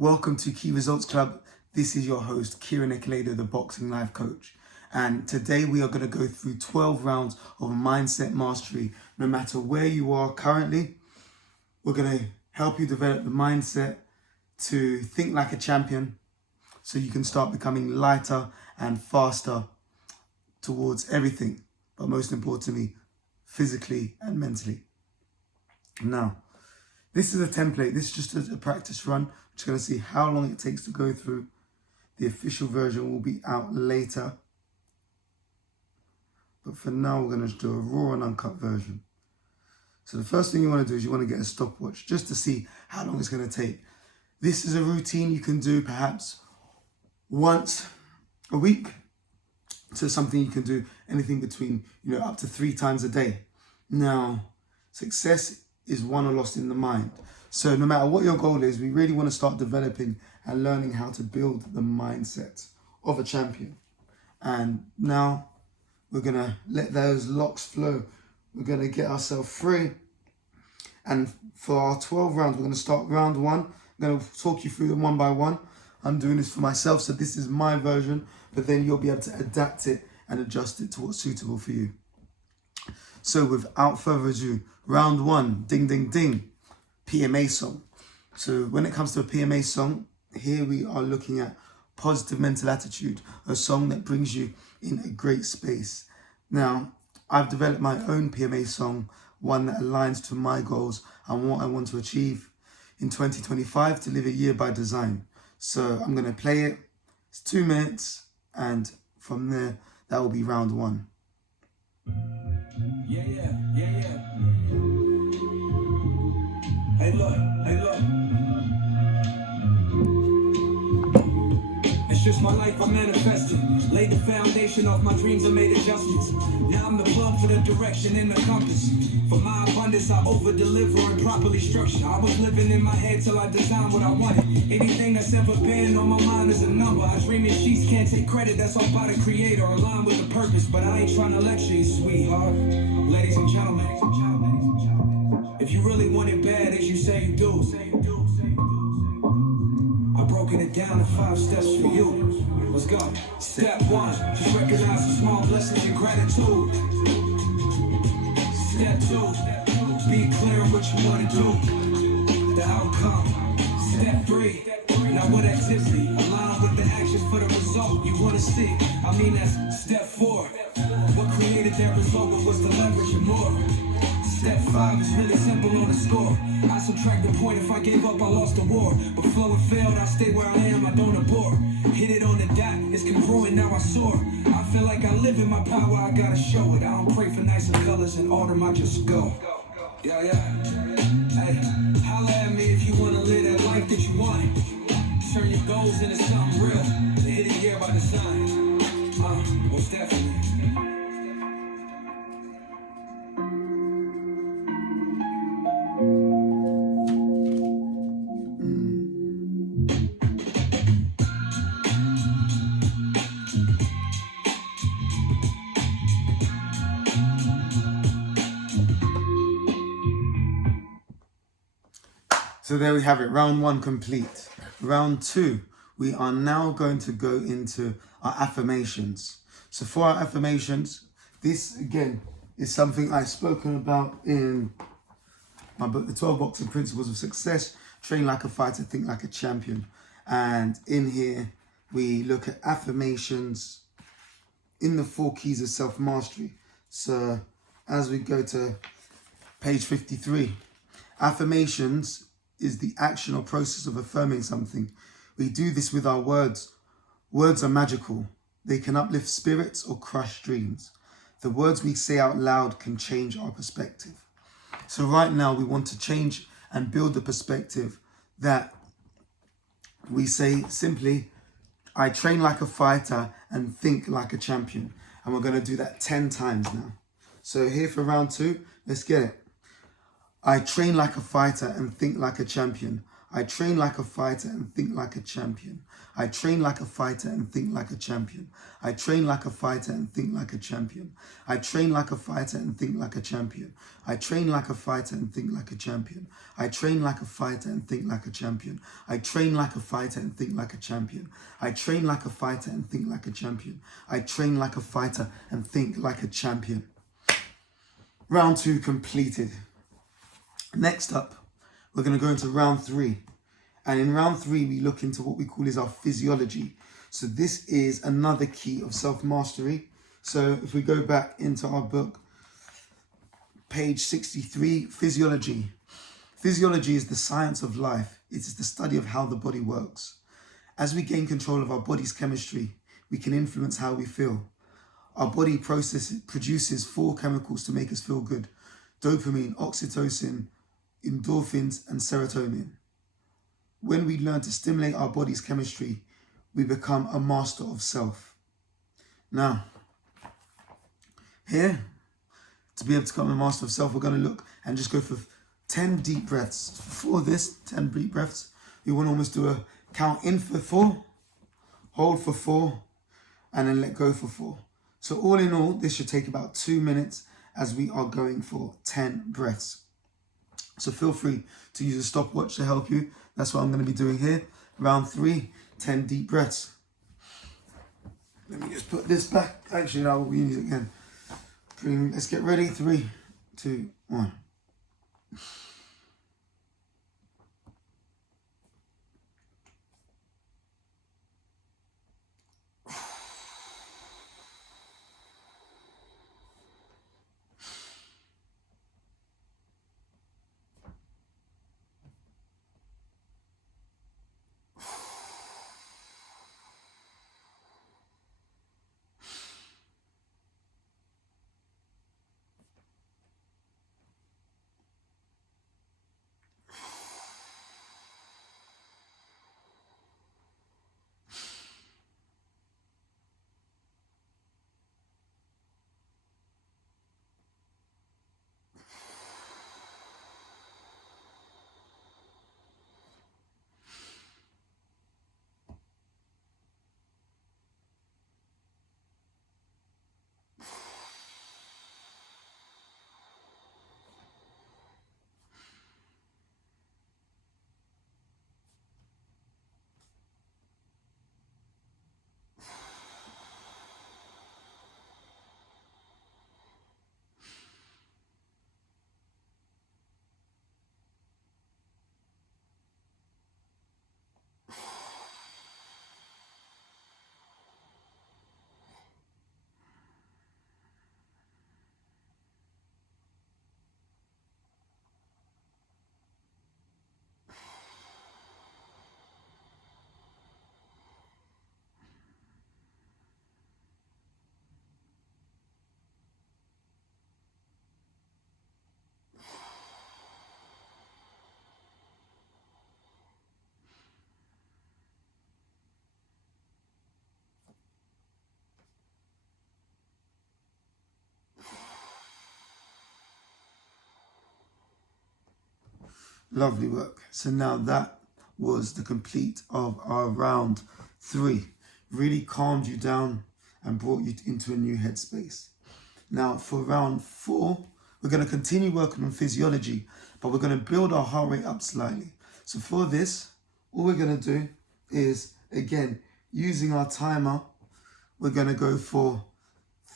Welcome to Key Results Club. This is your host, Kieran Ekelado, the Boxing Life Coach. And today we are going to go through 12 rounds of mindset mastery. No matter where you are currently, we're going to help you develop the mindset to think like a champion so you can start becoming lighter and faster towards everything, but most importantly, physically and mentally. Now, this is a template. This is just a practice run. We're just going to see how long it takes to go through. The official version will be out later. But for now, we're going to do a raw and uncut version. So the first thing you want to do is you want to get a stopwatch just to see how long it's going to take. This is a routine you can do perhaps once a week. So something you can do anything between, up to 3 times a day. Now, success is won or lost in the mind. So no matter what your goal is, we really want to start developing and learning how to build the mindset of a champion. And now we're going to let those locks flow. We're going to get ourselves free. And for our 12 rounds, we're going to start round 1. I'm going to talk you through them one by one. I'm doing this for myself, so this is my version, but then you'll be able to adapt it and adjust it to what's suitable for you. So without further ado, round 1, ding, ding, ding, PMA song. So when it comes to a PMA song, here we are looking at positive mental attitude, a song that brings you in a great space. Now, I've developed my own PMA song, one that aligns to my goals and what I want to achieve in 2025 to live a year by design. So I'm going to play it. It's 2 minutes, and from there, that will be round 1. Yeah. Hey look. It's just my life I manifested. Laid the foundation of my dreams and made adjustments. Now I'm the plug for the direction and the compass. For my abundance, I over-deliver and properly structure. I was living in my head till I designed what I wanted. Anything that's ever been on my mind is a number. I dream in sheets, can't take credit, that's all by the creator. Aligned with the purpose, but I ain't trying to lecture you, sweetheart. Ladies and gentlemen, if you really want it bad as you say you do, I've broken it down in 5 steps for you. Let's go. Step 1, just recognize the small blessings and gratitude. Step 2, be clear on what you want to do. The outcome. Step 3, now what activity align with the action for the result you want to see. I mean that's step 4. What created that result was the leverage and more. Step 5 is really simple on the score. I subtract the point, if I gave up I lost the war. But flow and failed, I stay where I am, I don't abort. Hit it on the dot, it's congruent, now I soar. I feel like I live in my power, I gotta show it. I don't pray for nicer colors and autumn, I just go. Yeah. Hey, holla at me if you wanna live that life that you want. Turn your goals into something real. Hit it here by design. Most definitely. So there we have it, round 1 complete. Round 2, we are now going to go into our affirmations. So for our affirmations, this again is something I've spoken about in my book, The 12 Boxing Principles of Success, Train Like a Fighter, Think Like a Champion. And in here, we look at affirmations in the 4 keys of self-mastery. So as we go to page 53, affirmations is the action or process of affirming something. We do this with our words. Words are magical. They can uplift spirits or crush dreams. The words we say out loud can change our perspective. So right now we want to change and build the perspective that we say simply, I train like a fighter and think like a champion. And we're going to do that 10 times now. So here for round 2, let's get it. I train like a fighter and think like a champion. I train like a fighter and think like a champion. I train like a fighter and think like a champion. I train like a fighter and think like a champion. I train like a fighter and think like a champion. I train like a fighter and think like a champion. I train like a fighter and think like a champion. I train like a fighter and think like a champion. I train like a fighter and think like a champion. I train like a fighter and think like a champion. Round 2 completed. Next up, we're going to go into round 3. And in round 3, we look into what we call is our physiology. So this is another key of self-mastery. So if we go back into our book, page 63, physiology. Physiology is the science of life. It is the study of how the body works. As we gain control of our body's chemistry, we can influence how we feel. Our body produces 4 chemicals to make us feel good: dopamine, oxytocin, endorphins, and serotonin. When we learn to stimulate our body's chemistry, we become a master of self. Now, here, to be able to become a master of self, we're going to look and just go for 10 deep breaths. For this, 10 deep breaths, you want to almost do a count in for 4, hold for 4, and then let go for 4. So all in all, this should take about 2 minutes as we are going for 10 breaths. So feel free to use a stopwatch to help you. That's what I'm going to be doing here. Round 3, 10 deep breaths. Let me just put this back. Actually, now we'll use it again. Let's get ready. 3, 2, 1. Lovely work. So now that was the complete of our round 3. Really calmed you down and brought you into a new headspace. Now for round 4, we're going to continue working on physiology, but we're going to build our heart rate up slightly. So for this, all we're going to do is, again, using our timer, we're going to go for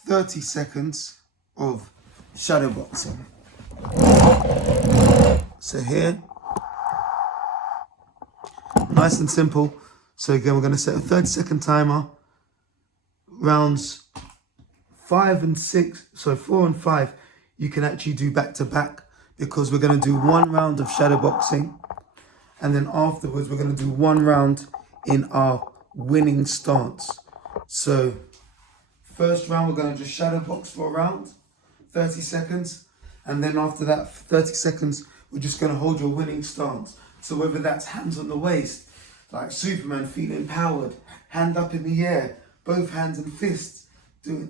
30 seconds of shadow boxing. So here, nice and simple. So again, we're going to set a 30-second timer. Rounds 4 and 5, you can actually do back to back, because we're going to do 1 round of shadow boxing, and then afterwards we're going to do 1 round in our winning stance. So first round, we're going to just shadow box for a round, 30 seconds, and then after that 30 seconds, we're just going to hold your winning stance. So whether that's hands on the waist, like Superman, feeling empowered, hand up in the air, both hands and fists,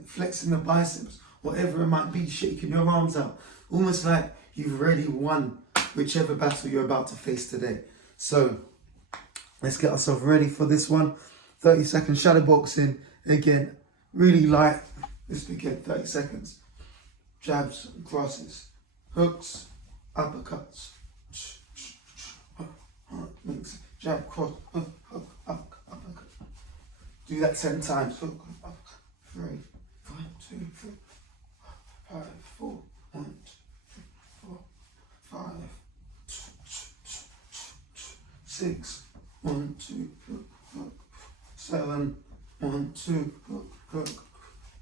flexing the biceps, whatever it might be, shaking your arms out, almost like you've already won whichever battle you're about to face today. So let's get ourselves ready for this one. 30-second shadow boxing. Again, really light. Let's begin. 30 seconds. Jabs and crosses. Hooks, uppercuts. Jab, cross, hook, hook, uppercut. Do that 10 times. Hook, uppercut. 3, 5, 2, 3, 5, 4, 1, 2, 3, 4, 5, 6, 1, 2, hook, hook. 7, 1, 2, hook, hook.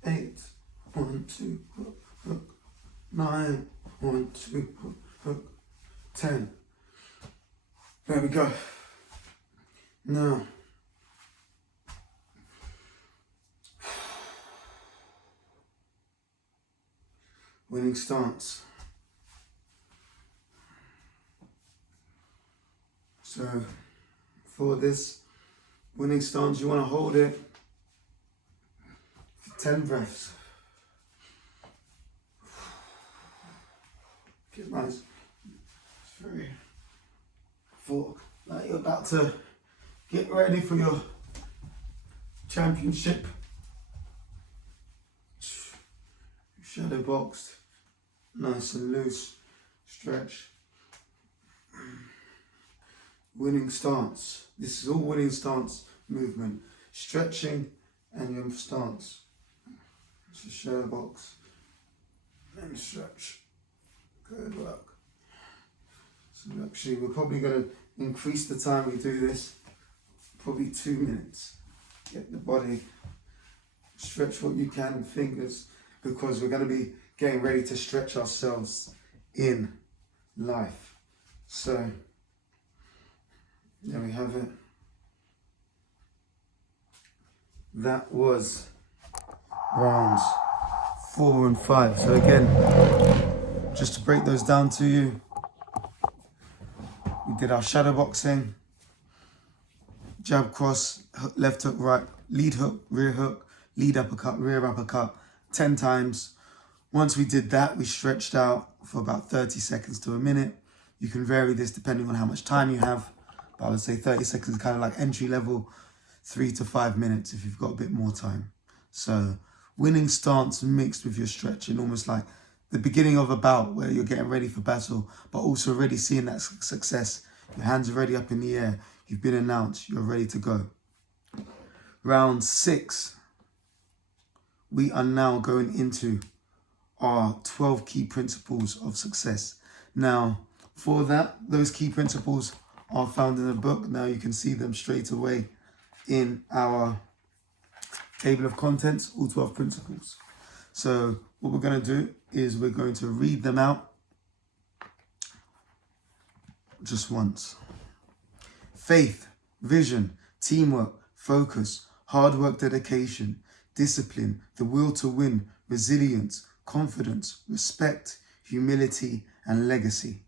8, 1, 2, hook, hook. 9, 1, 2, hook, hook. 10. There we go. Now, winning stance. So, for this winning stance, you want to hold it for 10 breaths. Get nice. 3, 4. Like you're about to get ready for your championship. Shadow boxed, nice and loose. Stretch. Winning stance. This is all winning stance movement. Stretching and your stance. So shadow box and stretch. Good work. So actually we're probably going to increase the time we do this. Probably 2 minutes. Get the body, stretch what you can, fingers, because we're going to be getting ready to stretch ourselves in life. So there we have it. That was rounds 4 and 5. So again, just to break those down to you, we did our shadow boxing, jab, cross, hook, left hook, right, lead hook, lead uppercut, rear uppercut, 10 times. Once we did that, we stretched out for about 30 seconds to a minute. You can vary this depending on how much time you have, but I would say 30 seconds is kind of like entry level, 3 to 5 minutes if you've got a bit more time. So winning stance mixed with your stretching, almost like the beginning of a bout where you're getting ready for battle, but also already seeing that success. Your hands are already up in the air. You've been announced. You're ready to go. Round 6. We are now going into our 12 key principles of success. Now, for that, those key principles are found in the book. Now you can see them straight away in our table of contents, all 12 principles. So what we're going to do is we're going to read them out just once. Faith, vision, teamwork, focus, hard work, dedication, discipline, the will to win, resilience, confidence, respect, humility, and legacy.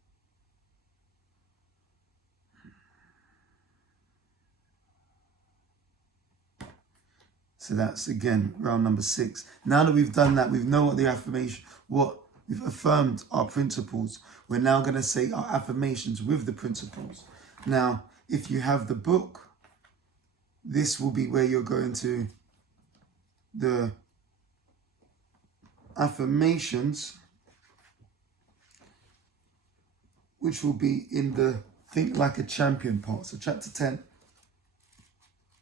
So that's, again, round number 6. Now that we've done that, we've know what the affirmation, we've affirmed our principles. We're now going to say our affirmations with the principles. Now, if you have the book, this will be where you're going to the affirmations, which will be in the Think Like a Champion part. So chapter 10,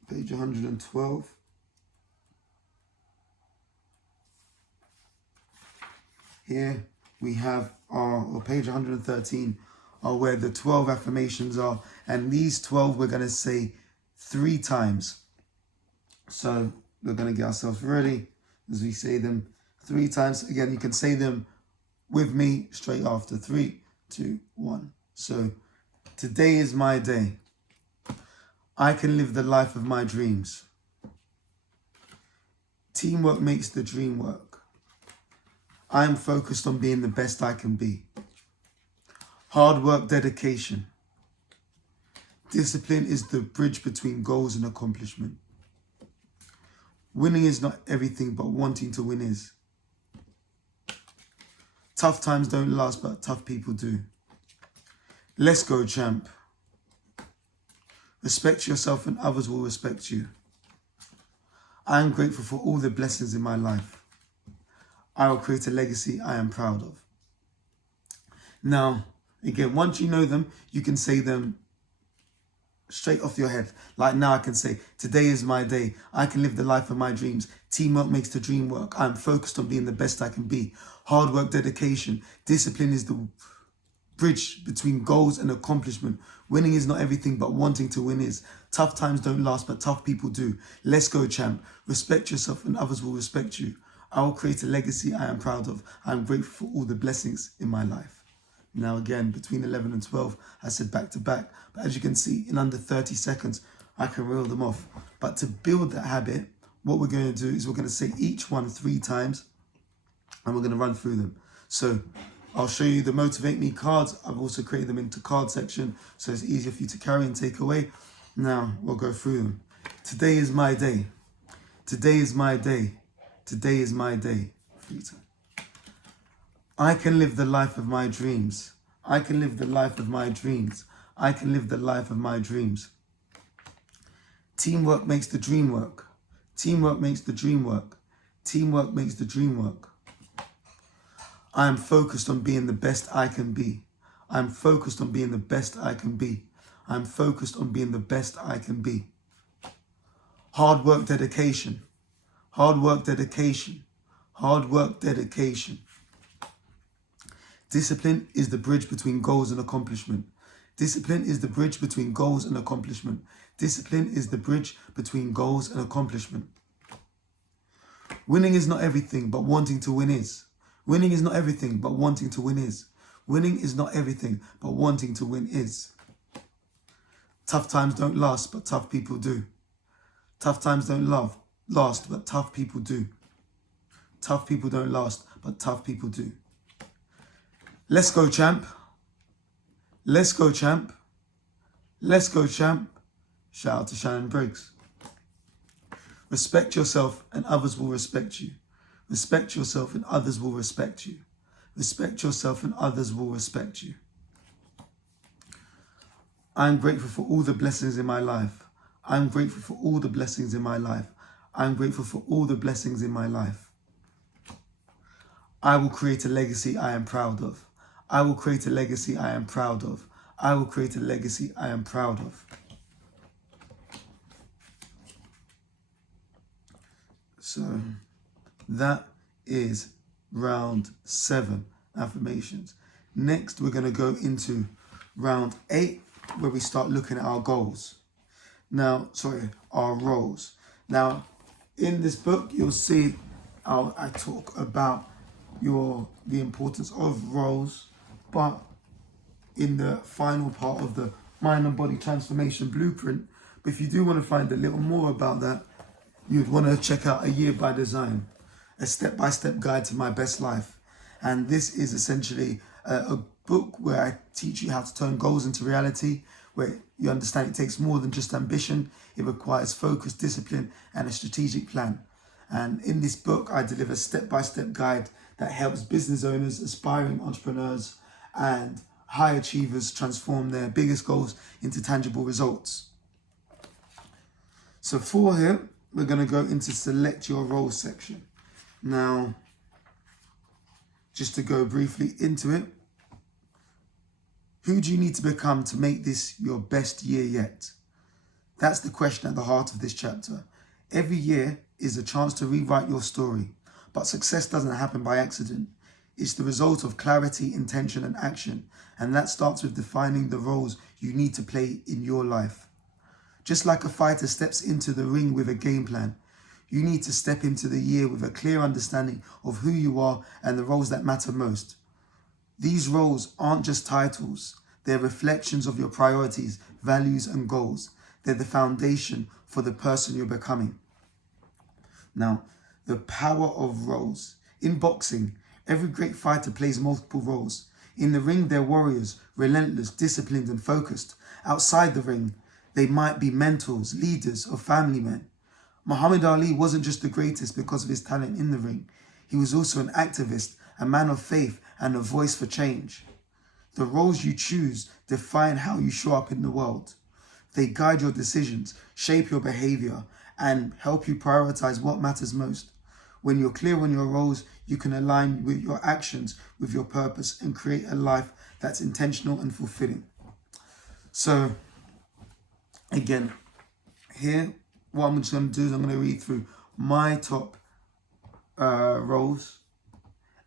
page 112. Here we have or page 113 are where the 12 affirmations are. And these 12 we're going to say 3 times. So we're going to get ourselves ready as we say them 3 times. Again, you can say them with me straight after. 3, 2, 1. So today is my day. I can live the life of my dreams. Teamwork makes the dream work. I am focused on being the best I can be. Hard work, dedication. Discipline is the bridge between goals and accomplishment. Winning is not everything, but wanting to win is. Tough times don't last, but tough people do. Let's go, champ. Respect yourself and others will respect you. I am grateful for all the blessings in my life. I will create a legacy I am proud of. Now, again, once you know them, you can say them straight off your head. Like now I can say, today is my day. I can live the life of my dreams. Teamwork makes the dream work. I'm focused on being the best I can be. Hard work, dedication, discipline is the bridge between goals and accomplishment. Winning is not everything, but wanting to win is. Tough times don't last, but tough people do. Let's go, champ. Respect yourself and others will respect you. I will create a legacy I am proud of. I am grateful for all the blessings in my life. Now again, between 11 and 12, I said back to back. But as you can see, in under 30 seconds, I can reel them off. But to build that habit, what we're going to do is we're going to say each one 3 times and we're going to run through them. So I'll show you the Motivate Me cards. I've also created them into card section, so it's easier for you to carry and take away. Now we'll go through them. Today is my day. Today is my day. Today is my day. 3 times. I can live the life of my dreams. I can live the life of my dreams. I can live the life of my dreams. Teamwork makes the dream work. Teamwork makes the dream work. Teamwork makes the dream work. I am focused on being the best I can be. I am focused on being the best I can be. I am focused on being the best I can be. Hard work, dedication. Hard work, dedication. Hard work, dedication. Discipline is the bridge between goals and accomplishment. Discipline is the bridge between goals and accomplishment. Discipline is the bridge between goals and accomplishment. Winning is not everything, but wanting to win is. Winning is not everything, but wanting to win is. Winning is not everything, but wanting to win is. Tough times don't last, but tough people do. Tough times don't last, but tough people do. Tough people don't last, but tough people do. Let's go, champ. Let's go, champ. Let's go, champ. Shout out to Shannon Briggs. Respect yourself and others will respect you. Respect yourself and others will respect you. Respect yourself and others will respect you. I'm grateful for all the blessings in my life. I'm grateful for all the blessings in my life. I'm grateful for all the blessings in my life. I will create a legacy I am proud of. I will create a legacy I am proud of. I will create a legacy I am proud of. So that is round 7 affirmations. Next, we're going to go into round 8, where we start looking at our goals. Our roles. Now, in this book, you'll see I talk about the importance of roles, but in the final part of the Mind and Body Transformation Blueprint. But if you do want to find a little more about that, you'd want to check out A Year by Design, a step-by-step guide to my best life. And this is essentially a book where I teach you how to turn goals into reality, where you understand it takes more than just ambition. It requires focus, discipline, and a strategic plan. And in this book, I deliver a step-by-step guide that helps business owners, aspiring entrepreneurs, and high achievers transform their biggest goals into tangible results. So for here, we're going to go into select your role section. Now, just to go briefly into it, who do you need to become to make this your best year yet? That's the question at the heart of this chapter. Every year is a chance to rewrite your story, but success doesn't happen by accident. It's the result of clarity, intention, and action, and that starts with defining the roles you need to play in your life. Just like a fighter steps into the ring with a game plan, you need to step into the year with a clear understanding of who you are and the roles that matter most. These roles aren't just titles, they're reflections of your priorities, values, and goals. They're the foundation for the person you're becoming. Now, the power of roles. In boxing, every great fighter plays multiple roles. In the ring, they're warriors, relentless, disciplined, and focused. Outside the ring, they might be mentors, leaders, or family men. Muhammad Ali wasn't just the greatest because of his talent in the ring. He was also an activist, a man of faith, and a voice for change. The roles you choose define how you show up in the world. They guide your decisions, shape your behavior, and help you prioritize what matters most. When you're clear on your roles, you can align with your actions with your purpose and create a life that's intentional and fulfilling. So, again, here, what I'm just going to do is I'm going to read through my top roles,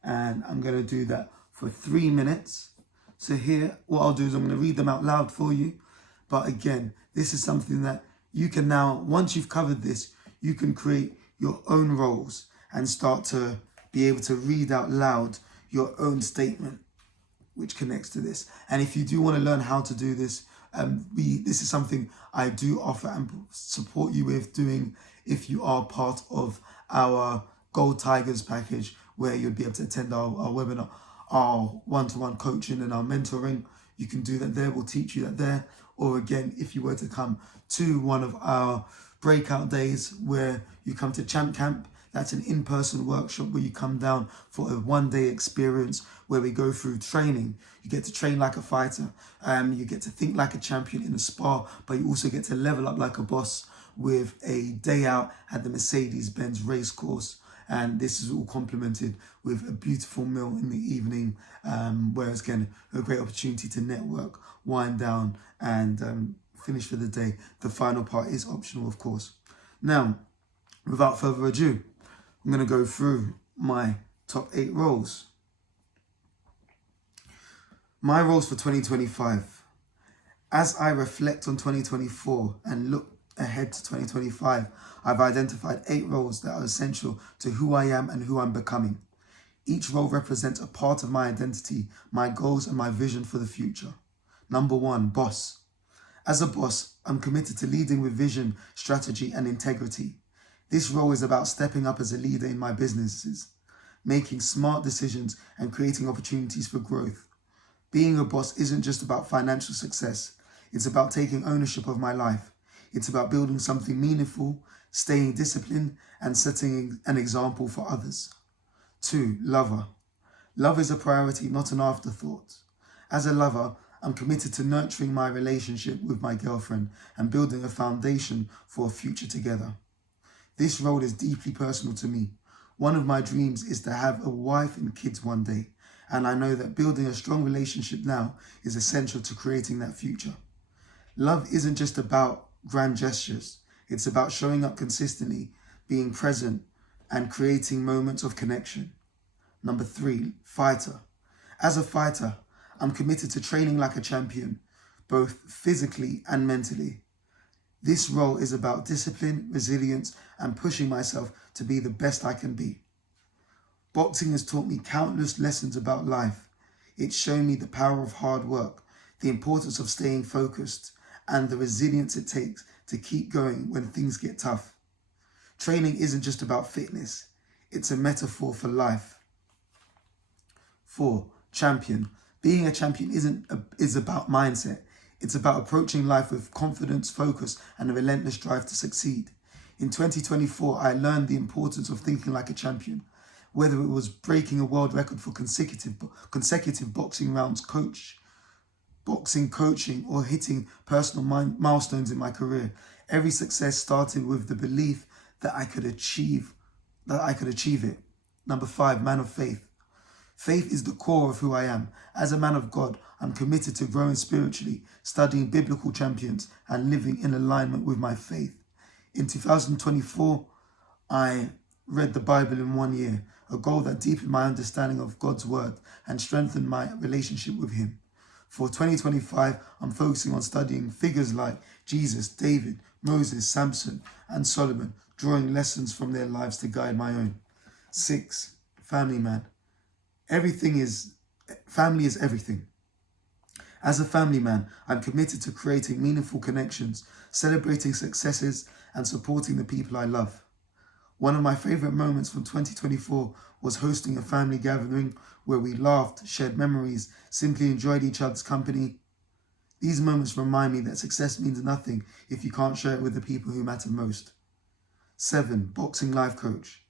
and I'm going to do that for 3 minutes. So here, what I'll do is I'm going to read them out loud for you. But again, this is something that you can now, once you've covered this, you can create your own roles and start to be able to read out loud your own statement, which connects to this. And if you do want to learn how to do this, this is something I do offer and support you with doing if you are part of our Gold Tigers package, where you'll be able to attend our webinar, our one-to-one coaching and our mentoring. You can do that there. We'll teach you that there. Or again, if you were to come to one of our breakout days where you come to Champ Camp, that's an in-person workshop where you come down for a one-day experience where we go through training. You get to train like a fighter. You get to think like a champion in a spa, but you also get to level up like a boss with a day out at the Mercedes-Benz race course. And this is all complemented with a beautiful meal in the evening, whereas again, a great opportunity to network, wind down, and finish for the day. The final part is optional, of course. Now, without further ado, I'm going to go through my top 8 roles. My roles for 2025. As I reflect on 2024 and look ahead to 2025, I've identified 8 roles that are essential to who I am and who I'm becoming. Each role represents a part of my identity, my goals, and my vision for the future. Number 1, boss. As a boss, I'm committed to leading with vision, strategy, and integrity. This role is about stepping up as a leader in my businesses, making smart decisions, and creating opportunities for growth. Being a boss isn't just about financial success. It's about taking ownership of my life. It's about building something meaningful, staying disciplined, and setting an example for others. 2, lover. Love is a priority, not an afterthought. As a lover, I'm committed to nurturing my relationship with my girlfriend and building a foundation for a future together. This role is deeply personal to me. One of my dreams is to have a wife and kids one day, and I know that building a strong relationship now is essential to creating that future. Love isn't just about grand gestures. It's about showing up consistently, being present, and creating moments of connection. Number 3, fighter. As a fighter, I'm committed to training like a champion, both physically and mentally. This role is about discipline, resilience, and pushing myself to be the best I can be. Boxing has taught me countless lessons about life. It's shown me the power of hard work, the importance of staying focused, and the resilience it takes to keep going when things get tough. Training isn't just about fitness, it's a metaphor for life. 4, champion. Being a champion is about mindset. It's about approaching life with confidence, focus, and a relentless drive to succeed. In 2024, I learned the importance of thinking like a champion. Whether it was breaking a world record for consecutive boxing rounds, boxing coaching, or hitting personal milestones in my career, every success started with the belief that I could achieve it. Number 5, man of faith. Faith is the core of who I am. As a man of God, I'm committed to growing spiritually, studying biblical champions, and living in alignment with my faith. In 2024, I read the Bible in 1 year, a goal that deepened my understanding of God's word and strengthened my relationship with Him. For 2025, I'm focusing on studying figures like Jesus, David, Moses, Samson, and Solomon, drawing lessons from their lives to guide my own. 6, family man. Family is everything. As a family man, I'm committed to creating meaningful connections, celebrating successes, and supporting the people I love. One of my favorite moments from 2024 was hosting a family gathering where we laughed, shared memories, simply enjoyed each other's company. These moments remind me that success means nothing if you can't share it with the people who matter most. 7, boxing life coach.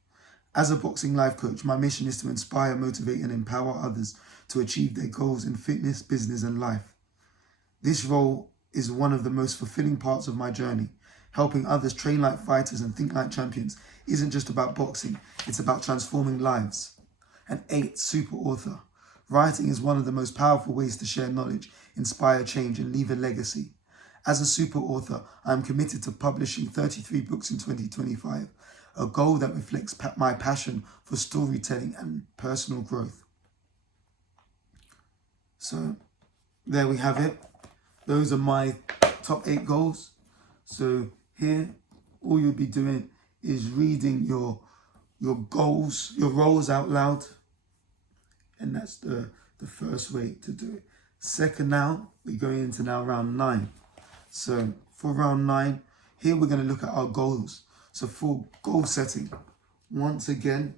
As a boxing life coach, my mission is to inspire, motivate, and empower others to achieve their goals in fitness, business, and life. This role is one of the most fulfilling parts of my journey. Helping others train like fighters and think like champions isn't just about boxing, it's about transforming lives. An 8th super author. Writing is one of the most powerful ways to share knowledge, inspire change, and leave a legacy. As a super author, I am committed to publishing 33 books in 2025, a goal that reflects my passion for storytelling and personal growth. So there we have it. Those are my top 8 goals. So here, all you'll be doing is reading your goals, your roles out loud. And that's the first way to do it. Second, now, we're going into now round 9. So for round 9, here we're going to look at our goals. So for goal setting, once again,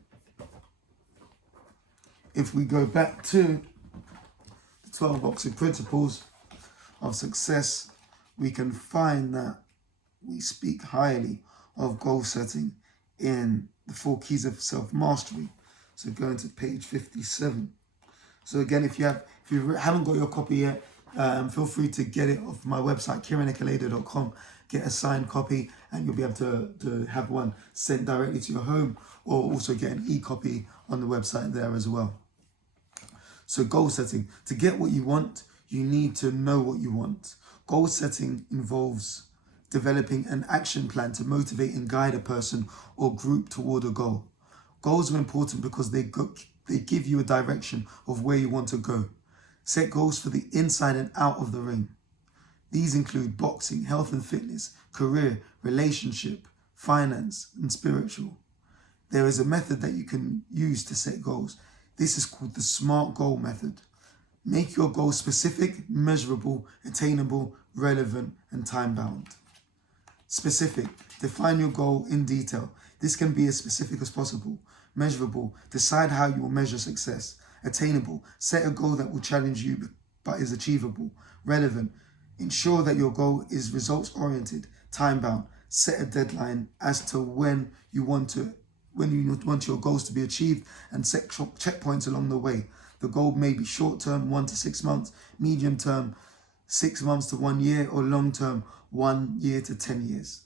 if we go back to the 12 boxing principles of success, we can find that we speak highly of goal setting in the 4 keys of self-mastery. So going to page 57. So again, if you haven't got your copy yet, feel free to get it off my website, kierannicolado.com. Get a signed copy and you'll be able to have one sent directly to your home, or also get an e-copy on the website there as well. So goal setting. To get what you want, you need to know what you want. Goal setting involves developing an action plan to motivate and guide a person or group toward a goal. Goals are important because they give you a direction of where you want to go. Set goals for the inside and out of the ring. These include boxing, health and fitness, career, relationship, finance, and spiritual. There is a method that you can use to set goals. This is called the SMART goal method. Make your goals specific, measurable, attainable, relevant, and time-bound. Specific. Define your goal in detail. This can be as specific as possible. Measurable. Decide how you will measure success. Attainable. Set a goal that will challenge you but is achievable. Relevant. Ensure that your goal is results-oriented. Time-bound. Set a deadline as to when you want your goals to be achieved, and set checkpoints along the way. The goal may be short-term, 1 to 6 months, medium-term, 6 months to 1 year, or long-term, 1 year to 10 years.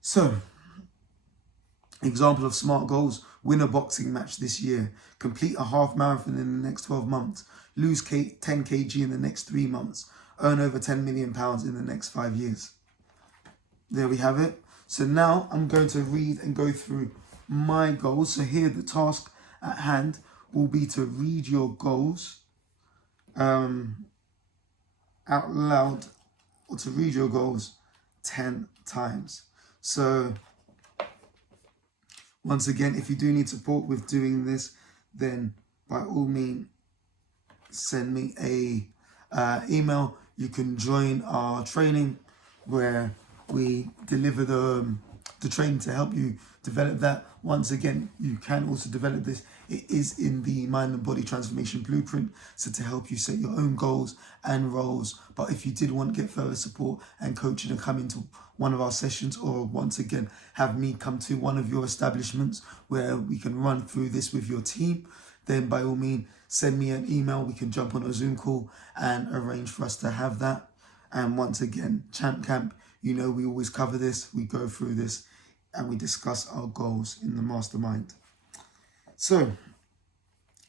So, example of SMART goals: win a boxing match this year, complete a half marathon in the next 12 months, lose 10 kg in the next 3 months, earn over £10 million in the next 5 years. There we have it. So now I'm going to read and go through my goals. So here the task at hand will be to read your goals out loud, or to read your goals 10 times. So once again, if you do need support with doing this, then by all means send me a email. You can join our training where we deliver the training to help you develop that. Once again, you can also develop this. It is in the Mind and Body Transformation Blueprint, so to help you set your own goals and roles. But if you did want to get further support and coaching and come into one of our sessions, or once again have me come to one of your establishments where we can run through this with your team, then by all means send me an email. We can jump on a Zoom call and arrange for us to have that. And once again, Champ Camp, you know, we always cover this, we go through this, and we discuss our goals in the mastermind. So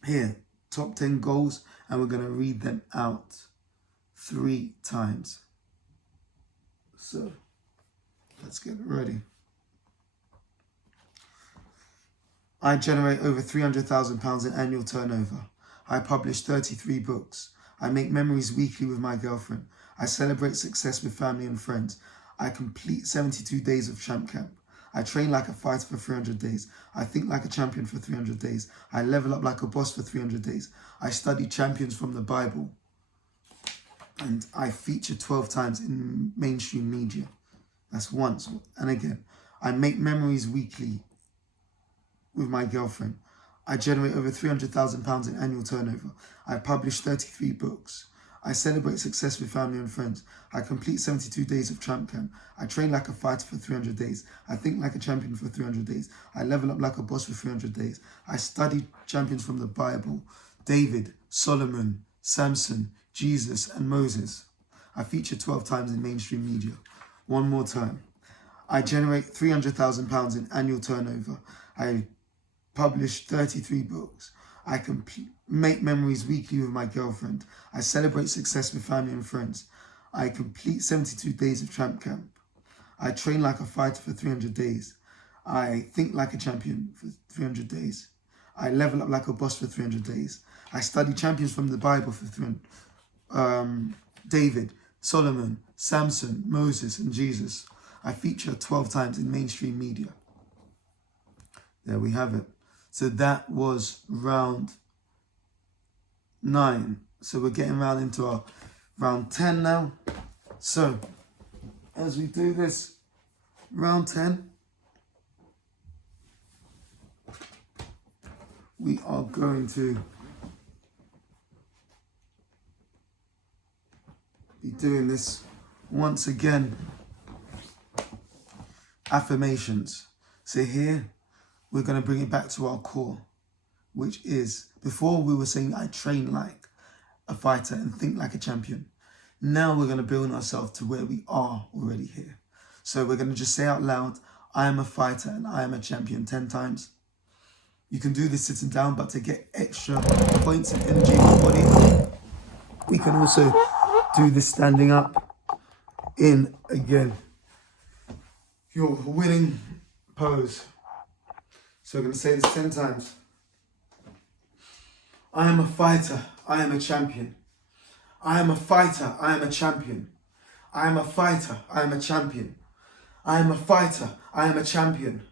here, top 10 goals, and we're going to read them out 3 times. So let's get ready. I generate over £300,000 in annual turnover. I publish 33 books. I make memories weekly with my girlfriend. I celebrate success with family and friends. I complete 72 days of Champ Camp. I train like a fighter for 300 days. I think like a champion for 300 days. I level up like a boss for 300 days. I study champions from the Bible. And I feature 12 times in mainstream media. That's once. And again, I make memories weekly with my girlfriend. I generate over £300,000 in annual turnover. I publish 33 books. I celebrate success with family and friends. I complete 72 days of Champ Camp. I train like a fighter for 300 days. I think like a champion for 300 days. I level up like a boss for 300 days. I study champions from the Bible: David, Solomon, Samson, Jesus, and Moses. I feature 12 times in mainstream media. One more time. I generate £300,000 in annual turnover. I publish 33 books. I make memories weekly with my girlfriend. I celebrate success with family and friends. I complete 72 days of Tramp Camp. I train like a fighter for 300 days. I think like a champion for 300 days. I level up like a boss for 300 days. I study champions from the Bible for 300. David, Solomon, Samson, Moses, and Jesus. I feature 12 times in mainstream media. There we have it. So that was round 9. So we're getting round into our round 10 now. So as we do this, round 10, we are going to be doing this once again. Affirmations. So here, we're going to bring it back to our core, which is, before we were saying I train like a fighter and think like a champion. Now we're going to build ourselves to where we are already here. So we're going to just say out loud, I am a fighter and I am a champion 10 times. You can do this sitting down, but to get extra points and energy in your body, we can also do this standing up in, again, your winning pose. So we're going to say this 10 times. I am a fighter, I am a champion. I am a fighter, I am a champion. I am a fighter, I am a champion. I am a fighter, I am a champion.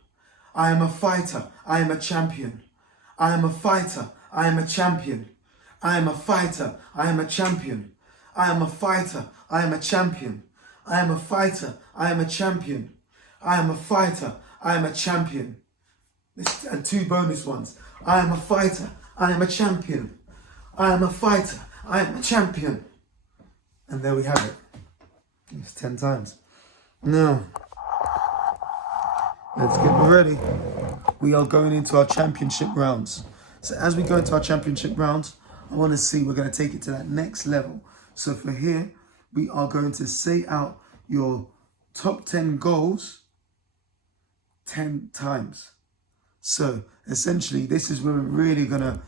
I am a fighter, I am a champion. I am a fighter, I am a champion. I am a fighter, I am a champion. I am a fighter, I am a champion. I am a fighter, I am a champion. I am a fighter, I am a champion. And 2 bonus ones. I am a fighter, I am a champion. I am a fighter, I am a champion. And there we have it. It's 10 times. Now, let's get ready. We are going into our championship rounds. So as we go into our championship rounds, I want to see, we're going to take it to that next level. So for here, we are going to say out your top 10 goals 10 times. So essentially, this is where we're really going to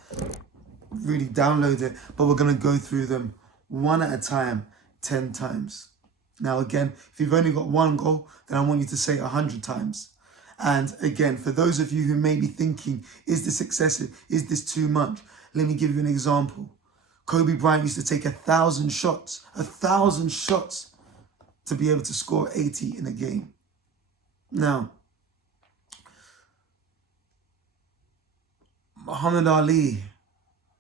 download it, but we're going to go through them one at a time, 10 times. Now again, if you've only got one goal, then I want you to say it 100 times. And again, for those of you who may be thinking, is this excessive? Is this too much? Let me give you an example. Kobe Bryant used to take 1,000 shots, 1,000 shots to be able to score 80 in a game. Now, Muhammad Ali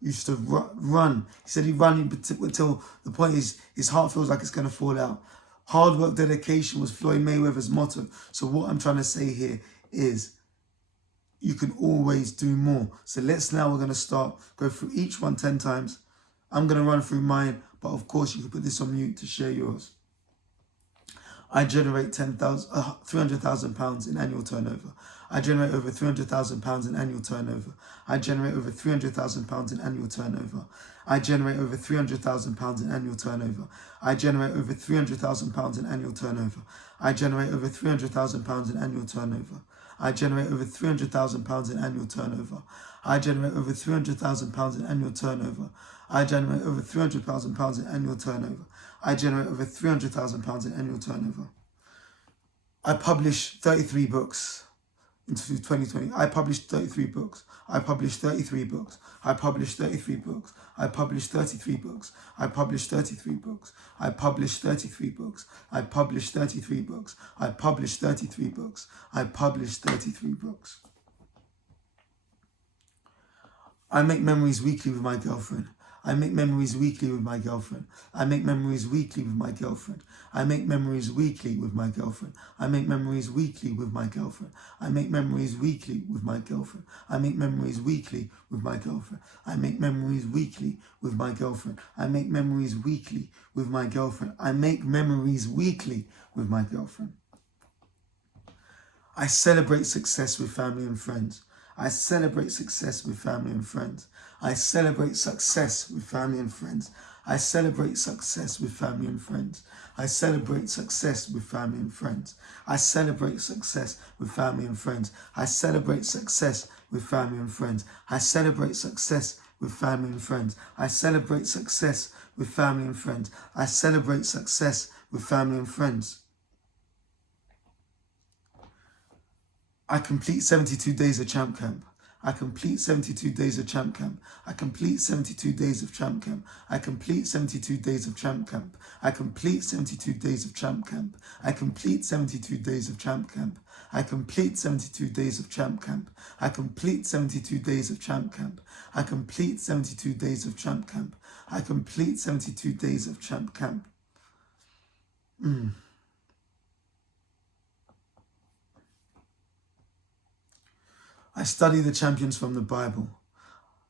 used to run. He said he'd run until the point his heart feels like it's going to fall out. Hard work, dedication was Floyd Mayweather's motto. So what I'm trying to say here is you can always do more. So we're going to go through each one 10 times. I'm going to run through mine, but of course you can put this on mute to share yours. I generate £300,000 in annual turnover. I generate over £300,000 in annual turnover. I generate over £300,000 in annual turnover. I generate over £300,000 in annual turnover. I generate over £300,000 in annual turnover. I generate over £300,000 in annual turnover. I generate over £300,000 in annual turnover. I generate over £300,000 in annual turnover. I generate over £300,000 in annual turnover. I generate over £300,000 in annual turnover. I publish 33 books into 2020. I published 33 books. I published 33 books. I published 33 books. I published 33 books. I published 33 books. I published 33 books. I published 33 books. I published 33 books. I published 33 books. I make memories weekly with my girlfriend. I make memories weekly with my girlfriend. I make memories weekly with my girlfriend. I make memories weekly with my girlfriend. I make memories weekly with my girlfriend. I make memories weekly with my girlfriend. I make memories weekly with my girlfriend. I make memories weekly with my girlfriend. I make memories weekly with my girlfriend. I make memories weekly with my girlfriend. I celebrate success with family and friends. I celebrate success with family and friends. I celebrate success with family and friends. I celebrate success with family and friends. I celebrate success with family and friends. I celebrate success with family and friends. I celebrate success with family and friends. I celebrate success with family and friends. I celebrate success with family and friends. I celebrate success with family and friends. I complete 72 days of Champ Camp. I complete 72 days of Champ Camp. I complete 72 days of Champ Camp. I complete 72 days of Champ Camp. I complete 72 days of Champ Camp. I complete 72 days of Champ Camp. I complete 72 days of Champ Camp. I complete 72 days of Champ Camp. I complete 72 days of Champ Camp. I complete 72 days of Champ Camp. I study the champions from the Bible.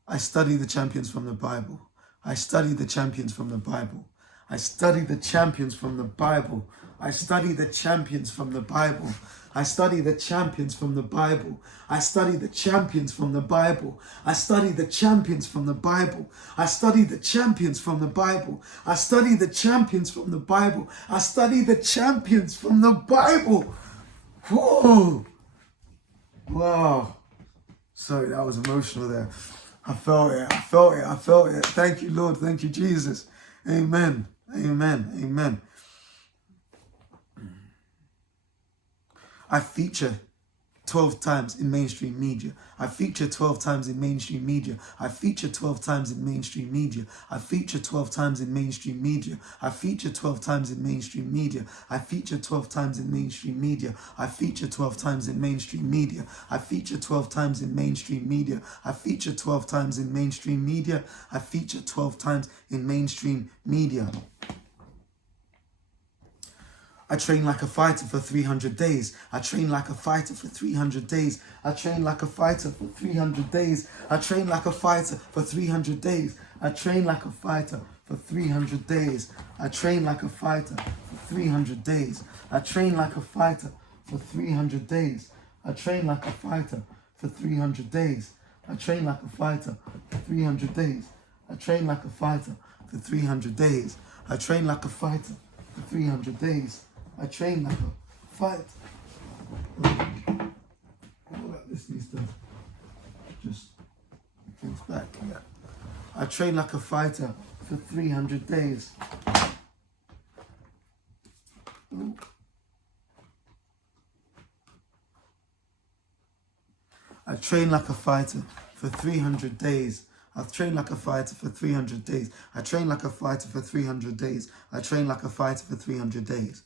I study the champions from the Bible. I study the champions from the Bible. I study the champions from the Bible. I study the champions from the Bible. I study the champions from the Bible. I study the champions from the Bible. I study the champions from the Bible. I study the champions from the Bible. I study the champions from the Bible. I study the champions from the Bible. Whoa. Wow. Sorry, that was emotional there. I felt it. I felt it. I felt it. Thank you, Lord. Thank you, Jesus. Amen. Amen. Amen. I feature 12 times in mainstream media. I feature 12 times in mainstream media. I feature 12 times in mainstream media. I feature 12 times in mainstream media. I feature 12 times in mainstream media. I feature 12 times in mainstream media. I feature 12 times in mainstream media. I feature 12 times in mainstream media. I feature 12 times in mainstream media. I feature 12 times in mainstream media. I train like a fighter for 300 days. I train like a fighter for 300 days. I train like a fighter for 300 days. I train like a fighter for 300 days. I train like a fighter for 300 days. I train like a fighter for 300 days. I train like a fighter for 300 days. I train like a fighter for 300 days. I train like a fighter for 300 days. I train like a fighter for 300 days. I train like a fighter for 300 days. I train like a fight. This needs to just things back. Yeah. I train like a fighter for 300 days. Ooh. I train like a fighter for 300 days. I've trained like a fighter for 300 days. I train like a fighter for 300 days. I train like a fighter for 300 days.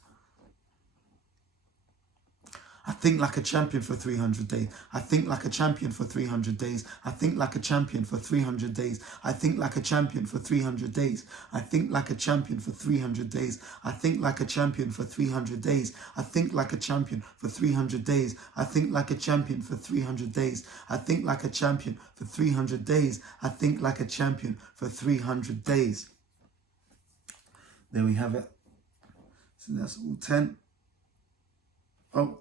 I think like a champion for 300 days. I think like a champion for 300 days. I think like a champion for 300 days. I think like a champion for 300 days. I think like a champion for 300 days. I think like a champion for 300 days. I think like a champion for 300 days. I think like a champion for 300 days. I think like a champion for 300 days. I think like a champion for 300 days. There we have it. So that's all 10. Oh.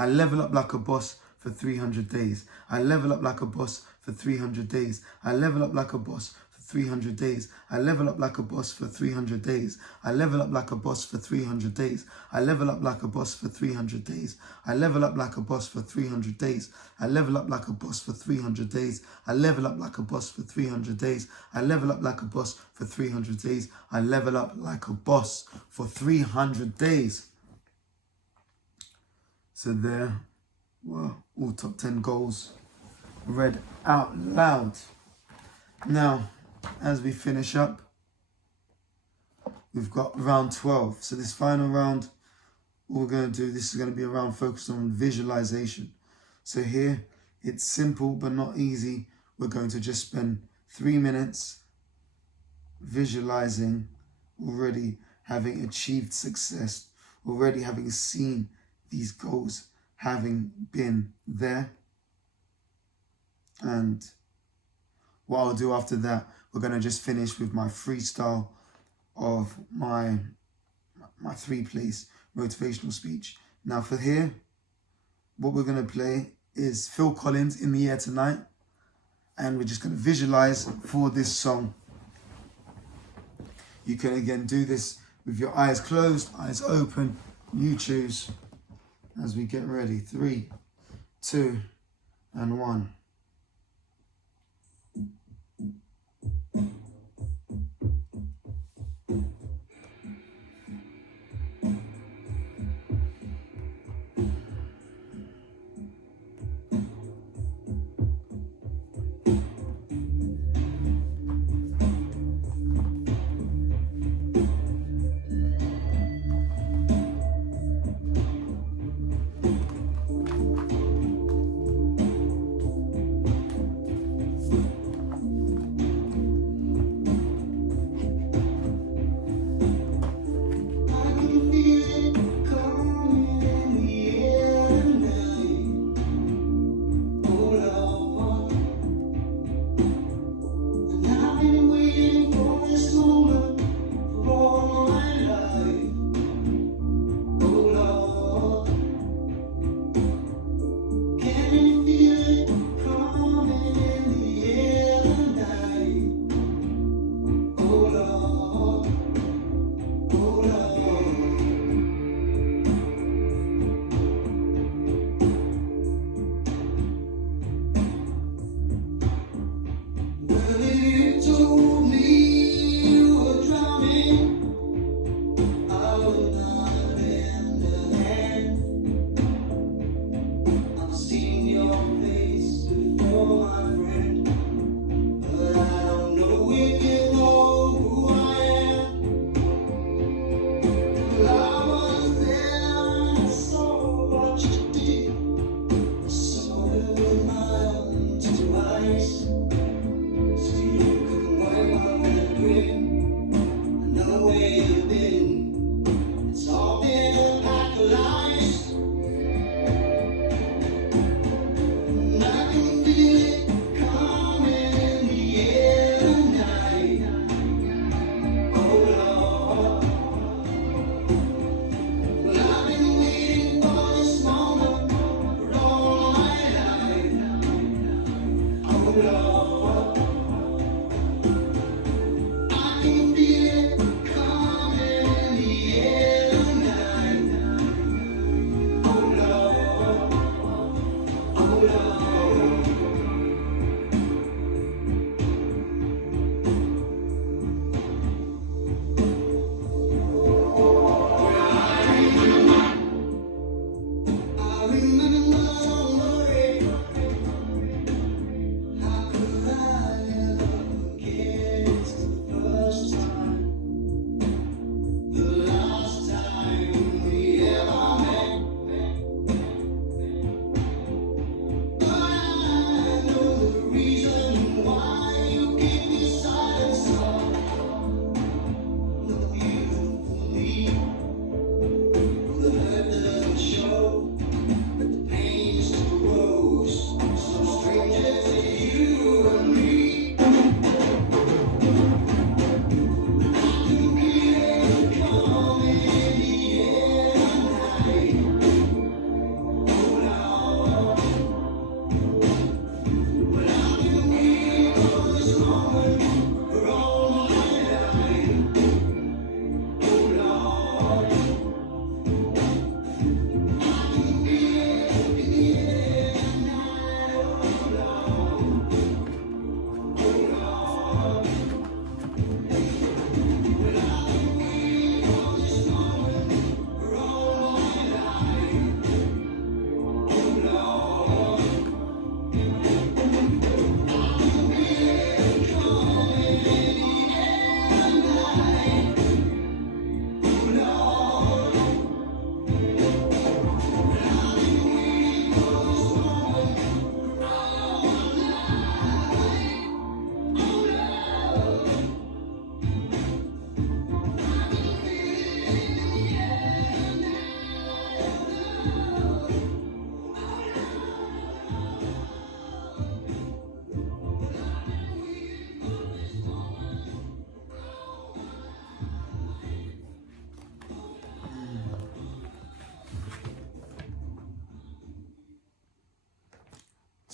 I level up like a boss for 300 days. I level up like a boss for 300 days. I level up like a boss for 300 days. I level up like a boss for 300 days. I level up like a boss for 300 days. I level up like a boss for 300 days. I level up like a boss for 300 days. I level up like a boss for 300 days. I level up like a boss for 300 days. I level up like a boss for 300 days. I level up like a boss for 300 days. So there were all top 10 goals read out loud. Now, as we finish up, we've got round 12. So this final round, what we're going to do, this is going to be a round focused on visualization. So here, it's simple but not easy. We're going to just spend 3 minutes visualizing already having achieved success, already having seen these goals having been there. And what I'll do after that, we're going to just finish with my freestyle of my 3-place motivational speech. Now for here, what we're going to play is Phil Collins, In the Air Tonight. And we're just going to visualize for this song. You can again do this with your eyes closed, eyes open. You choose as we get ready. 3, 2, and 1.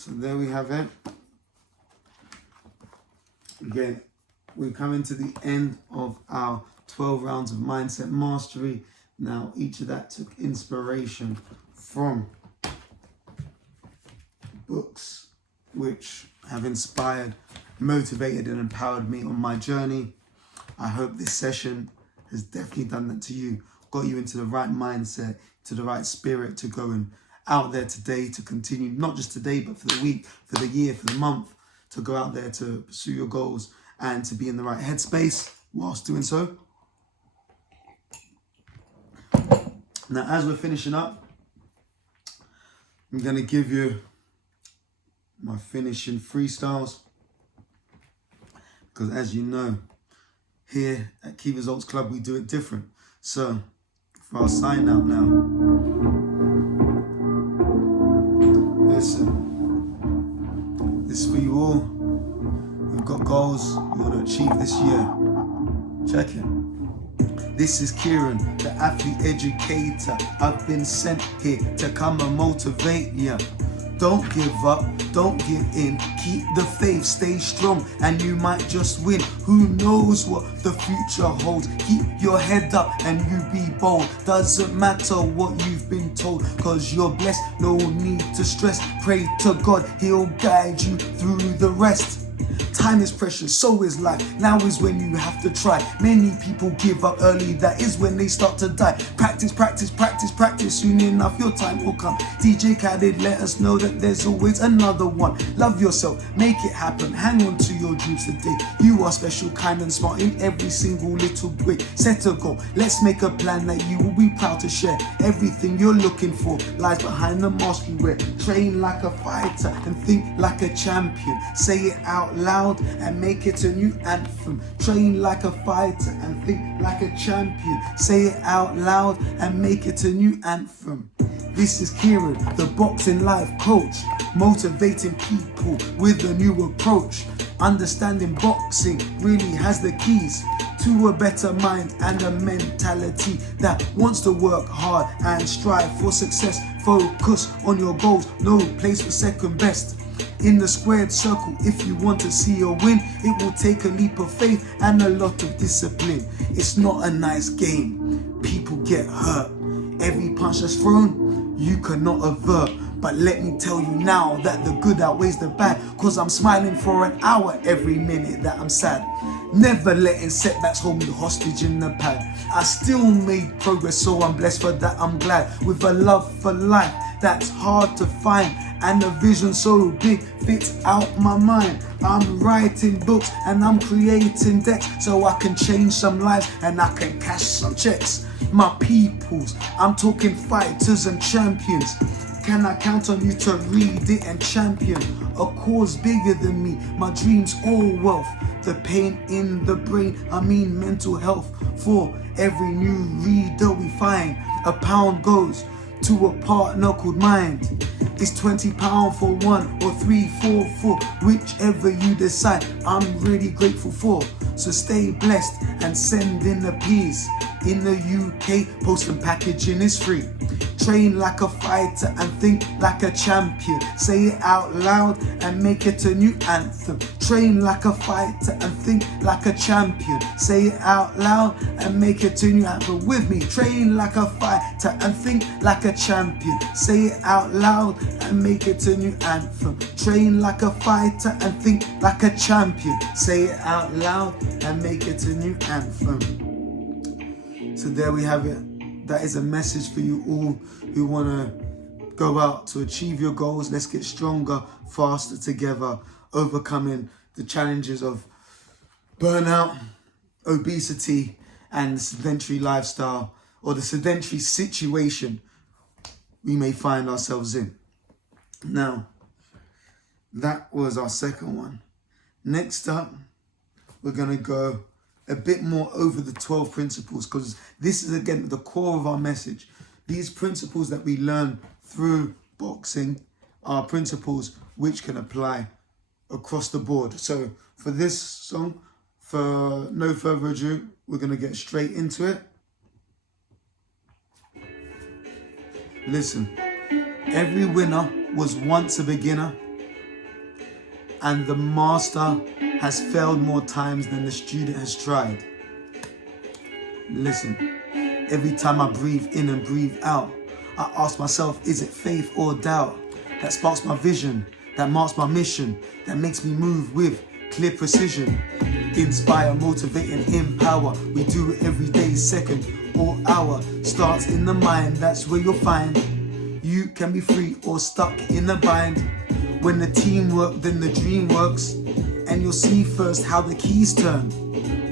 So there we have it. Again, we're coming to the end of our 12 rounds of mindset mastery. Now, each of that took inspiration from books which have inspired, motivated, and empowered me on my journey. I hope this session has definitely done that to you, got you into the right mindset, to the right spirit to go and out there today to continue, not just today, but for the week, for the year, for the month, to go out there to pursue your goals and to be in the right headspace whilst doing so. Now, as we're finishing up, I'm going to give you my finishing freestyles, because as you know, here at Key Results Club, we do it different. So, for our sign out now, listen, this is for you all who've got goals you want to achieve this year. Check it. This is Kieran, the athlete educator. I've been sent here to come and motivate ya. Don't give up, don't give in. Keep the faith, stay strong, and you might just win. Who knows what the future holds? Keep your head up and you be bold. Doesn't matter what you've been told, cause you're blessed, no need to stress. Pray to God, he'll guide you through the rest. Time is precious, so is life. Now is when you have to try. Many people give up early, that is when they start to die. Practice, practice, practice, practice. Soon enough your time will come. DJ Khaled let us know that there's always another one. Love yourself, make it happen. Hang on to your dreams today. You are special, kind and smart in every single little way. Set a goal, let's make a plan that you will be proud to share. Everything you're looking for lies behind the mask you wear. Train like a fighter and think like a champion. Say it out loud and make it a new anthem. Train like a fighter and think like a champion. Say it out loud and make it a new anthem. This is Kieran, the boxing life coach, motivating people with a new approach. Understanding boxing really has the keys to a better mind and a mentality that wants to work hard and strive for success. Focus on your goals, no place for second best. In the squared circle, if you want to see a win, it will take a leap of faith and a lot of discipline. It's not a nice game, people get hurt. Every punch that's thrown, you cannot avert. But let me tell you now that the good outweighs the bad, cause I'm smiling for an hour every minute that I'm sad. Never letting setbacks hold me hostage in the pad. I still made progress, so I'm blessed for that, I'm glad. With a love for life that's hard to find, and a vision so big fits out my mind. I'm writing books and I'm creating decks, so I can change some lives and I can cash some checks. My peoples, I'm talking fighters and champions. Can I count on you to read it and champion a cause bigger than me? My dreams all wealth. The pain in the brain, I mean mental health. For every new reader we find, a pound goes to a partner called mind. It's £20 for one or 3, 4, 4, whichever you decide. I'm really grateful for. So stay blessed and send in the peace. In the UK, post and packaging is free. Train like a fighter and think like a champion. Say it out loud and make it a new anthem. Train like a fighter and think like a champion. Say it out loud and make it a new anthem. With me, train like a fighter and think like a champion. Say it out loud and make it a new anthem. Train like a fighter and think like a champion. Say it out loud and make it a new anthem. So there we have it. That is a message for you all who want to go out to achieve your goals. Let's get stronger, faster together, overcoming the challenges of burnout, obesity, and the sedentary lifestyle, or the sedentary situation we may find ourselves in. Now, that was our second one. Next up, we're going to go a bit more over the 12 principles, because this is again the core of our message. These principles that we learn through boxing are principles which can apply across the board. So for this song, for no further ado, we're going to get straight into it. Listen, every winner was once a beginner, and the master has failed more times than the student has tried. Listen, every time I breathe in and breathe out, I ask myself, is it faith or doubt that sparks my vision, that marks my mission, that makes me move with clear precision? Inspire, motivate and empower. We do it every day, second or hour. Starts in the mind, that's where you'll find you can be free or stuck in a bind. When the team work, then the dream works, and you'll see first how the keys turn.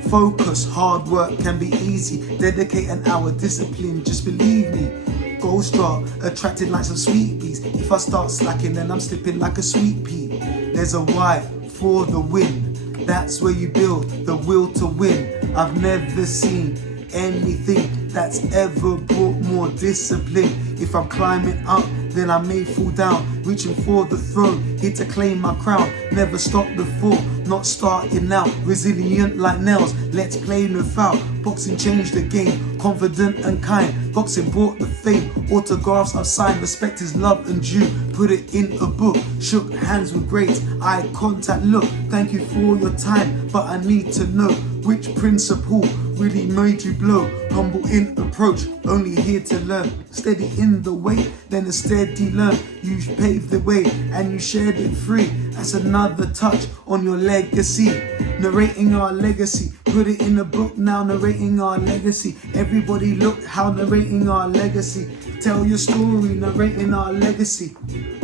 Focus, hard work can be easy. Dedicate an hour, discipline, just believe me. Goal strong, attracted like some sweet peas. If I start slacking, then I'm slipping like a sweet pea. There's a why for the win. That's where you build the will to win. I've never seen anything that's ever brought more discipline. If I'm climbing up, then I may fall down. Reaching for the throne, here to claim my crown. Never stopped before, not starting now. Resilient like nails, let's play no foul. Boxing changed the game, confident and kind. Boxing brought the fame, autographs I've signed. Respect is love and due, put it in a book. Shook hands with greats, eye contact, look. Thank you for your time, but I need to know which principle really made you blow. Humble in approach, only here to learn. Steady in the way, then a steady learn. You paved the way and you shared it free. That's another touch on your legacy. Narrating our legacy, put it in a book now. Narrating our legacy, everybody look how narrating our legacy. Tell your story, narrating our legacy.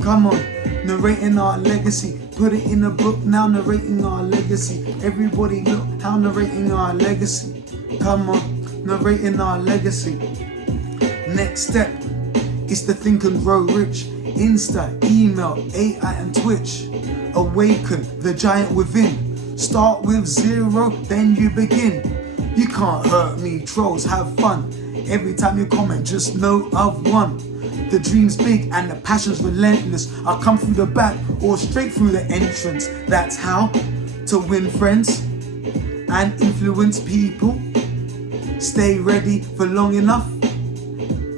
Come on, narrating our legacy. Put it in a book now, narrating our legacy. Everybody look how narrating our legacy. Come on, narrating our legacy. Next step is to think and grow rich. Insta, email, AI and Twitch. Awaken the giant within. Start with 0, then you begin. You can't hurt me, trolls, have fun. Every time you comment, just know I've won. The dream's big and the passion's relentless. I'll come through the back or straight through the entrance. That's how to win friends and influence people. Stay ready for long enough,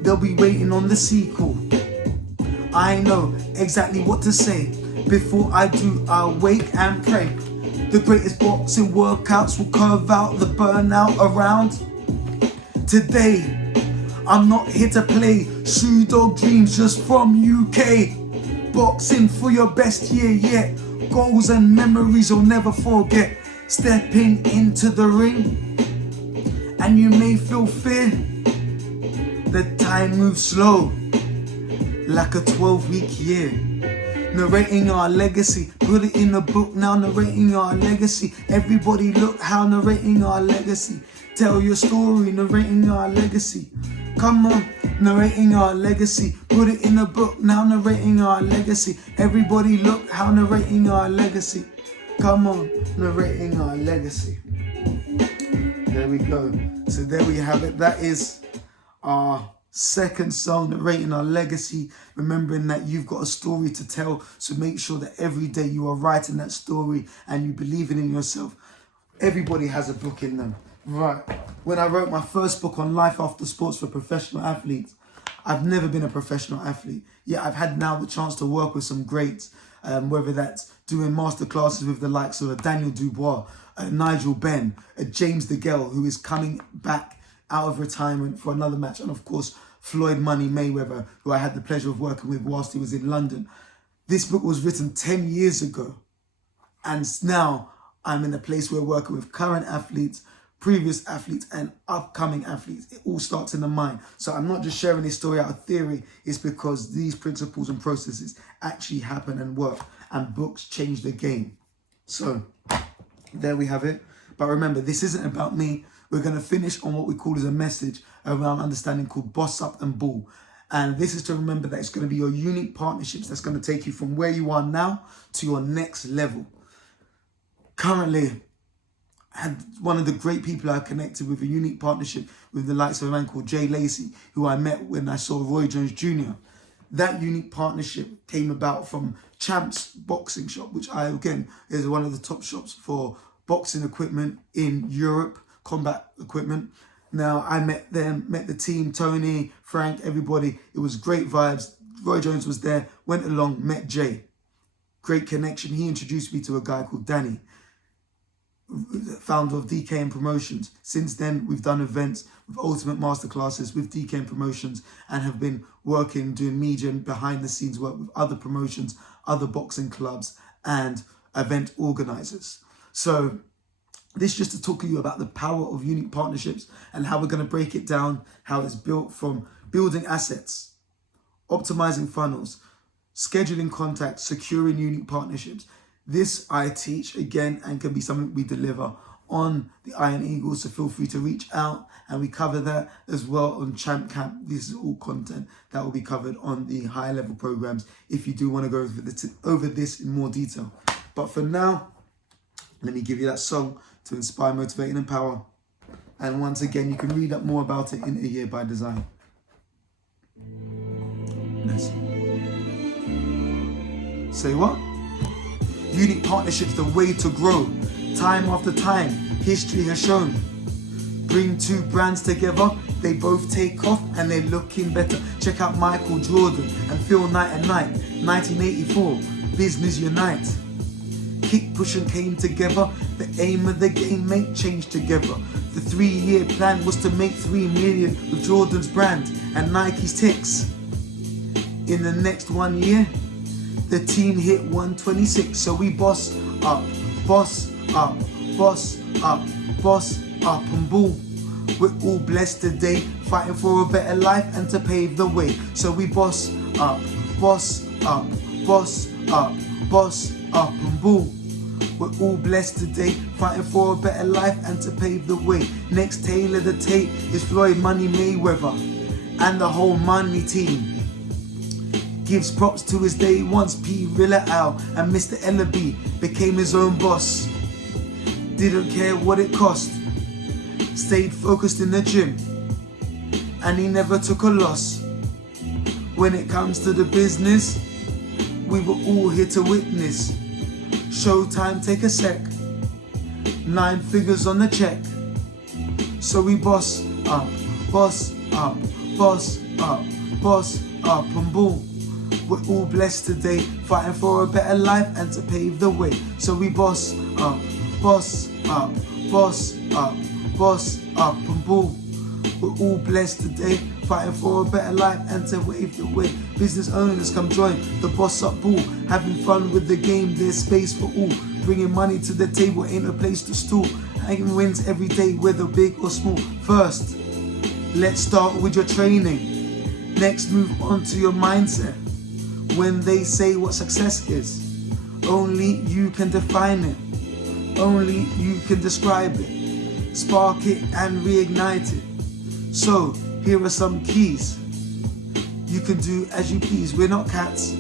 they'll be waiting on the sequel. I know exactly what to say. Before I do, I'll wake and pray. The greatest boxing workouts will curve out the burnout around. Today, I'm not here to play Shoe Dog Dreams just from UK. Boxing for your best year yet. Goals and memories you'll never forget. Stepping into the ring and you may feel fear. The time moves slow like a 12-week year. Narrating our legacy, put it in a book now. Narrating our legacy, everybody look how narrating our legacy. Tell your story, narrating our legacy. Come on, narrating our legacy. Put it in a book now, narrating our legacy. Everybody look how narrating our legacy. Come on, narrating our legacy. There we go. So there we have it. That is our second song, narrating our legacy. Remembering that you've got a story to tell. So make sure that every day you are writing that story and you believe in yourself. Everybody has a book in them. Right. When I wrote my first book on life after sports for professional athletes, I've never been a professional athlete. Yet I've had now the chance to work with some greats, whether that's doing masterclasses with the likes of Daniel Dubois, Nigel Benn, James DeGale, who is coming back out of retirement for another match, and of course Floyd Money Mayweather, who I had the pleasure of working with whilst he was in London. This book was written 10 years ago, and now I'm in a place where working with current athletes, previous athletes and upcoming athletes. It all starts in the mind. So I'm not just sharing this story out of theory. It's because these principles and processes actually happen and work, and books change the game. So there we have it. But remember, this isn't about me. We're going to finish on what we call as a message around understanding called Boss Up and Ball. And this is to remember that it's going to be your unique partnerships that's going to take you from where you are now to your next level. Currently, I had one of the great people I connected with, a unique partnership with the likes of a man called Jay Lacey, who I met when I saw Roy Jones Jr. That unique partnership came about from Champs Boxing Shop, which again is one of the top shops for boxing equipment in Europe, combat equipment. Now I met them, met the team, Tony, Frank, everybody. It was great vibes. Roy Jones was there, went along, met Jay. Great connection. He introduced me to a guy called Danny. founder of DKM Promotions. Since then, we've done events with Ultimate Masterclasses with DKM Promotions and have been working, doing media and behind the scenes work with other promotions, other boxing clubs and event organizers. So this just to talk to you about the power of unique partnerships and how we're going to break it down, how it's built from building assets, optimizing funnels, scheduling contacts, securing unique partnerships. This I teach again and can be something we deliver on the Iron Eagles, so feel free to reach out and we cover that as well on Champ Camp. This is all content that will be covered on the higher level programs if you do want to go over this in more detail. But for now, let me give you that song to inspire, motivate and empower. And once again, you can read up more about it in A Year by Design. Listen. Say what? Unique partnerships, the way to grow. Time after time, history has shown. Bring two brands together, they both take off and they're looking better. Check out Michael Jordan and Phil Knight and Knight, 1984, Business Unite. Kick, push and came together. The aim of the game, make change together. The 3-year plan was to make 3 million with Jordan's brand and Nike's ticks. In the next 1 year, the team hit 126, so we boss up, boss up, boss up, boss up and boom. We're all blessed today, fighting for a better life and to pave the way. So we boss up, boss up, boss up, boss up and boom. We're all blessed today, fighting for a better life and to pave the way. Next tailor the tape is Floyd Money Mayweather and the whole Money team. Gives props to his day once P. Rilla Al and Mr. Ellaby became his own boss. Didn't care what it cost. Stayed focused in the gym. And he never took a loss. When it comes to the business, we were all here to witness. Showtime, take a sec. 9 figures on the check. So we boss up, boss up, boss up, boss up and boom. We're all blessed today, fighting for a better life and to pave the way. So we boss up, boss up, boss up, boss up and boom. We're all blessed today, fighting for a better life and to pave the way. Business owners come join the Boss Up Ball, having fun with the game, there's space for all. Bringing money to the table, ain't a place to stall. Hanging wins every day, whether big or small. First, let's start with your training. Next, move on to your mindset. When they say what success is, only you can define it. Only you can describe it. Spark it and reignite it. So, here are some keys. You can do as you please. We're not cats,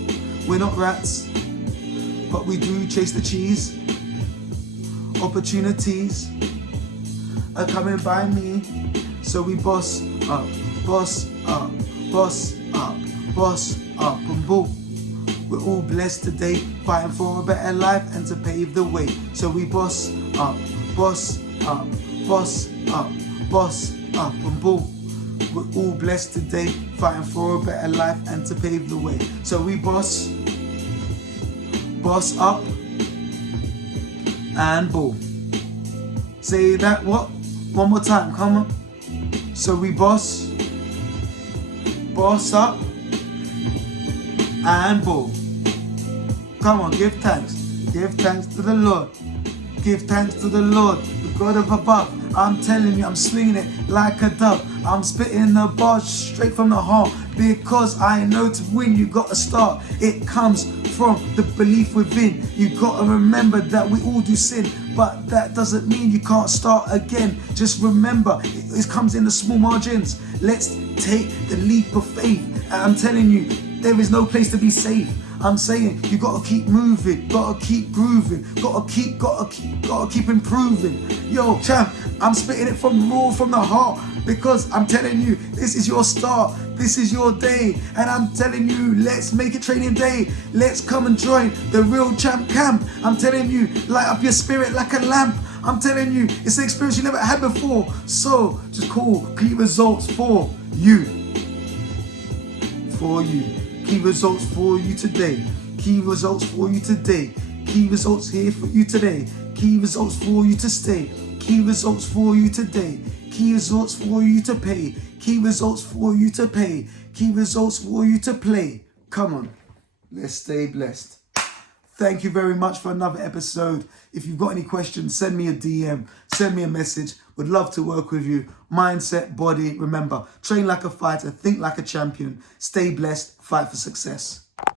we're not rats, but we do chase the cheese. Opportunities are coming by me, so we boss up, boss up, boss up, boss up and boom. We're all blessed today, fighting for a better life and to pave the way. So we boss up, boss up, boss up, boss up and boom. We're all blessed today, fighting for a better life and to pave the way. So we boss up and boom. Say that what? One more time, come on. So we boss up and boom. Come on, give thanks. Give thanks to the Lord. Give thanks to the Lord, the God of above. I'm telling you, I'm swinging it like a dove. I'm spitting the bars straight from the heart, because I know to win you gotta start. It comes from the belief within. You gotta remember that we all do sin, but that doesn't mean you can't start again. Just remember, it comes in the small margins. Let's take the leap of faith. And I'm telling you, there is no place to be safe. I'm saying you gotta keep moving, gotta keep grooving, gotta keep improving. Yo, champ, I'm spitting it from raw, from the heart, because I'm telling you, this is your start, this is your day, and I'm telling you, let's make it training day. Let's come and join the real champ camp. I'm telling you, light up your spirit like a lamp. I'm telling you, it's an experience you never had before. So just call key results for you. For you. Key results for you today. Key results for you today. Key results here for you today. Key results for you to stay. Key results for you today. Key results for you to pay. Key results for you to pay. Key results for you to play. Come on, let's stay blessed. Thank you very much for another episode. If you've got any questions, send me a DM, send me a message. Would love to work with you. Mindset, body. Remember, train like a fighter, think like a champion. Stay blessed, fight for success.